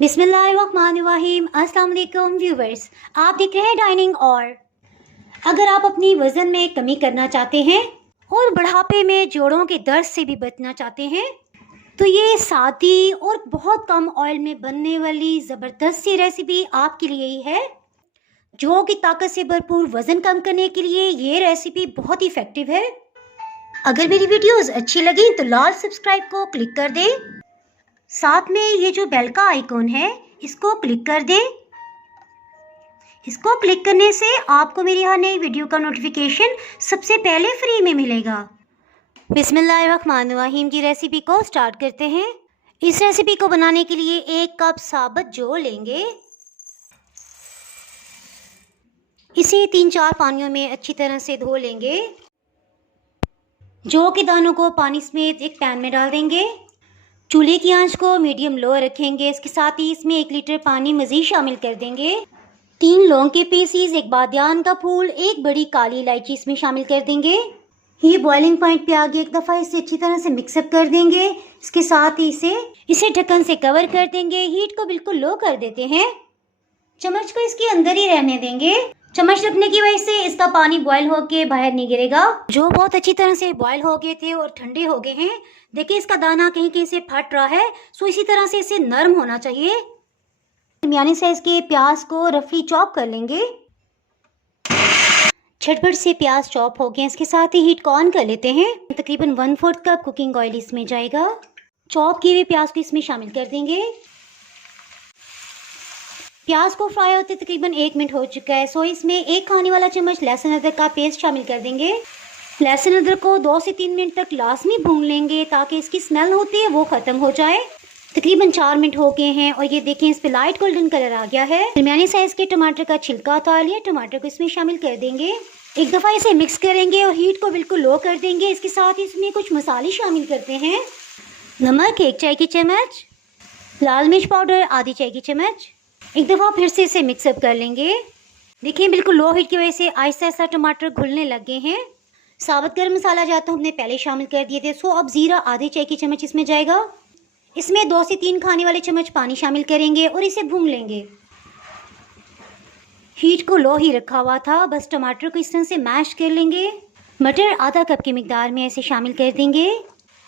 बिस्मिल्लाहिर्रहमानिर्रहीम। अस्सलाम वालेकुम व्यूवर्स, आप देख रहे हैं डाइनिंग। और अगर आप अपनी वज़न में कमी करना चाहते हैं और बुढ़ापे में जोड़ों के दर्द से भी बचना चाहते हैं तो ये सादी और बहुत कम ऑयल में बनने वाली ज़बरदस्त सी रेसिपी आपके लिए ही है। जो कि ताकत से भरपूर वज़न कम करने के लिए ये रेसिपी बहुत ही इफ़ेक्टिव है। अगर मेरी वीडियोस अच्छी लगी तो लाल सब्सक्राइब को क्लिक कर दें, साथ में ये जो बेल का आइकॉन है इसको क्लिक कर दें। इसको क्लिक करने से आपको मेरी हर नई वीडियो का नोटिफिकेशन सबसे पहले फ्री में मिलेगा। बिस्मिल्लाहिर्रहमानिर्रहीम की रेसिपी को स्टार्ट करते हैं। इस रेसिपी को बनाने के लिए 1 कप साबुत जौ लेंगे। इसे 3-4 पानियों में अच्छी तरह से धो लेंगे। जौ के दानों को पानी समेत एक पैन में डाल देंगे। चूल्हे की आंच को मीडियम लो रखेंगे। इसके साथ ही इसमें 1 लीटर पानी मज़ीद शामिल कर देंगे। 3 लौंग के पीसीज, 1 बादियान का फूल, 1 बड़ी काली इलायची इसमें शामिल कर देंगे। ये बॉइलिंग पॉइंट पे आ गए, एक दफ़ा इसे अच्छी तरह से मिक्सअप कर देंगे। इसके साथ ही इसे ढक्कन से कवर कर देंगे। हीट को बिल्कुल लो कर देते हैं। चम्मच को इसके अंदर ही रहने देंगे। चम्मच रखने की वजह से इसका पानी बॉयल होके बाहर नहीं गिरेगा। जो बहुत अच्छी तरह से बॉयल हो गए थे और ठंडे हो गए हैं। देखिए इसका दाना कहीं कहीं से फट रहा है, सो इसी तरह से इसे नरम होना चाहिए। दरमियानी साइज के प्याज को रफली चॉप कर लेंगे। झटपट से प्याज चॉप हो गए। इसके साथ ही हीट को ऑन कर लेते हैं। तकरीबन 1/4 कप कुकिंग ऑयल इसमें जाएगा। चॉप किए हुए प्याज को इसमें शामिल कर देंगे। प्याज को फ्राई होते तकरीबन 1 मिनट हो चुका है, सो इसमें 1 खाने वाला चम्मच लहसुन अदरक का पेस्ट शामिल कर देंगे। लहसुन अदरक को 2 से 3 मिनट तक लाजमी भून लेंगे ताकि इसकी स्मेल होती है वो ख़त्म हो जाए। तकरीबन 4 मिनट हो गए हैं और ये देखें इस पे लाइट गोल्डन कलर आ गया है। दरमियानी साइज के टमाटर का छिलका उतार लिया। टमाटर को इसमें शामिल कर देंगे। एक दफ़ा इसे मिक्स करेंगे और हीट को बिल्कुल लो कर देंगे। इसके साथ इसमें कुछ मसाले शामिल करते हैं। नमक 1 चाय की चम्मच, लाल मिर्च पाउडर आधी चाय की चम्मच। एक दफ़ा फिर से इसे मिक्सअप कर लेंगे। देखिए बिल्कुल लो हीट की वजह से आहिस्ता आहिस्ता टमाटर घुलने लग गए हैं। साबुत गर्म मसाला जाता हमने पहले शामिल कर दिए थे। सो अब ज़ीरा आधे चाय की चम्मच इसमें जाएगा। इसमें 2 से 3 खाने वाले चम्मच पानी शामिल करेंगे और इसे भून लेंगे। हीट को लो ही रखा हुआ था, बस टमाटर को इस तरह से मैश कर लेंगे। मटर आधा कप की मिकदार में इसे शामिल कर देंगे।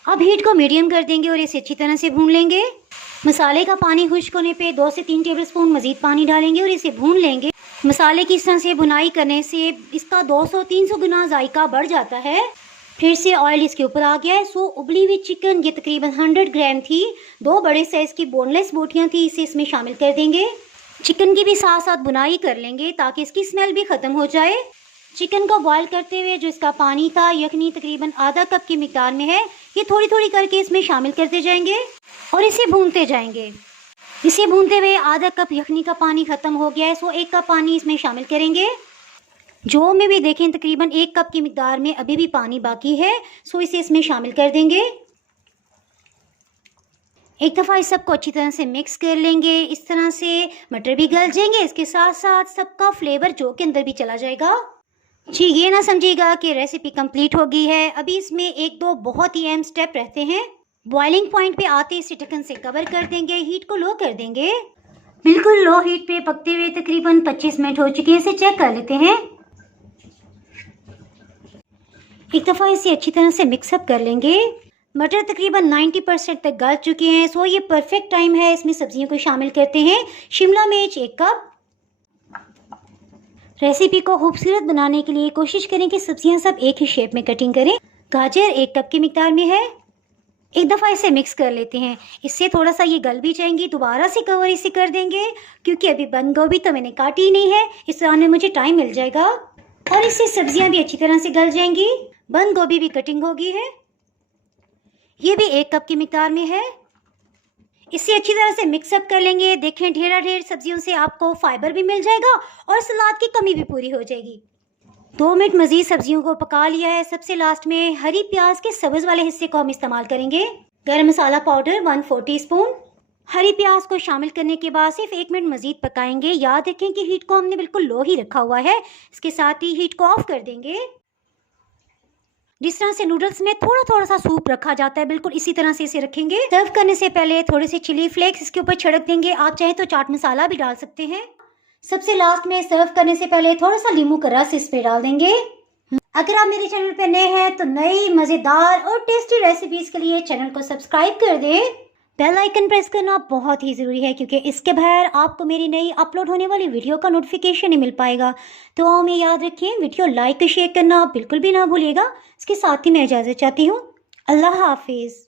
अब हीट को मीडियम कर देंगे और इसे अच्छी तरह से भून लेंगे। मसाले का पानी खुश्क होने पे 2 से 3 टेबलस्पून मज़ीद पानी डालेंगे और इसे भून लेंगे। मसाले की इस तरह से भुनाई करने से इसका 200-300 गुना जायका बढ़ जाता है। फिर से ऑयल इसके ऊपर आ गया है। सो उबली हुई चिकन, ये तकरीबन 100 ग्राम थी। 2 बड़े साइज़ की बोनलेस बोटियाँ थी, इसे इसमें शामिल कर देंगे। चिकन की भी साथ साथ भुनाई कर लेंगे ताकि इसकी स्मेल भी ख़त्म हो जाए। चिकन को बॉयल करते हुए जो इसका पानी था, यखनी तकरीबन आधा कप की मिकदार में है, ये थोड़ी थोड़ी करके इसमें शामिल करते जाएंगे और इसे भूनते जाएंगे। इसे भूनते हुए आधा कप यखनी का पानी ख़त्म हो गया है। सो 1 कप पानी इसमें शामिल करेंगे। जौ में भी देखें तकरीबन 1 कप की मिकदार में अभी भी पानी बाकी है। सो इसे इसमें शामिल कर देंगे। एक दफ़ा इस सबको अच्छी तरह से मिक्स कर लेंगे। इस तरह से मटर भी गल जाएंगे, इसके साथ साथ सबका फ्लेवर जौ के अंदर भी चला जाएगा। जी ये ना समझिएगा कि रेसिपी कंप्लीट हो गई है। अभी इसमें 1-2 बहुत ही अहम स्टेप रहते हैं। बॉइलिंग पॉइंट पे आते इसे ढक्कन से कवर कर देंगे। हीट को लो कर देंगे। बिल्कुल लो हीट पे पकते हुए तकरीबन 25 मिनट हो चुके हैं। इसे चेक कर लेते हैं। एक दफ़ा इसे अच्छी तरह से मिक्सअप कर लेंगे। मटर तकरीबन 90% तक गल चुके हैं। सो ये परफेक्ट टाइम है। इसमें सब्जियों को शामिल करते हैं। शिमला मिर्च 1 कप। रेसिपी को खूबसूरत बनाने के लिए कोशिश करें कि सब्जियां सब एक ही शेप में कटिंग करें। गाजर 1 कप की मिकदार में है। एक दफ़ा इसे मिक्स कर लेते हैं। इससे थोड़ा सा ये गल भी जाएंगी। दोबारा से कवर इसे कर देंगे क्योंकि अभी बंद गोभी तो मैंने काटी ही नहीं है। इस तरह में मुझे टाइम मिल जाएगा और इससे सब्जियां भी अच्छी तरह से गल जाएंगी। बंद गोभी भी कटिंग हो गई है। ये भी 1 कप की मिकदार में है। इसे अच्छी तरह से मिक्सअप कर लेंगे। देखें ढेर ढेर सब्जियों से आपको फाइबर भी मिल जाएगा और सलाद की कमी भी पूरी हो जाएगी। 2 मिनट मज़ीद सब्जियों को पका लिया है। सबसे लास्ट में हरी प्याज के सब्ज़ वाले हिस्से को हम इस्तेमाल करेंगे। गरम मसाला पाउडर 1/4 टीस्पून। हरी प्याज को शामिल करने के बाद सिर्फ 1 मिनट मज़ीद पकाएंगे। याद रखें कि हीट को हमने बिल्कुल लो ही रखा हुआ है। इसके साथ ही हीट को ऑफ कर देंगे। जिस तरह से नूडल्स में थोड़ा थोड़ा सा सूप रखा जाता है, बिल्कुल इसी तरह से इसे रखेंगे। सर्व करने से पहले थोड़े से चिली फ्लेक्स इसके ऊपर छिड़क देंगे, आप चाहें तो चाट मसाला भी डाल सकते हैं। सबसे लास्ट में सर्व करने से पहले थोड़ा सा नींबू का रस इस पे डाल देंगे। अगर आप मेरे चैनल पे नए हैं तो नई मज़ेदार और टेस्टी रेसिपीज के लिए चैनल को सब्सक्राइब कर दें। बेल आइकन प्रेस करना बहुत ही ज़रूरी है, क्योंकि इसके बगैर आपको मेरी नई अपलोड होने वाली वीडियो का नोटिफिकेशन नहीं मिल पाएगा। तो हमें याद रखिए, वीडियो लाइक और शेयर करना बिल्कुल भी ना भूलिएगा। इसके साथ ही मैं इजाज़त चाहती हूँ। अल्लाह हाफिज़।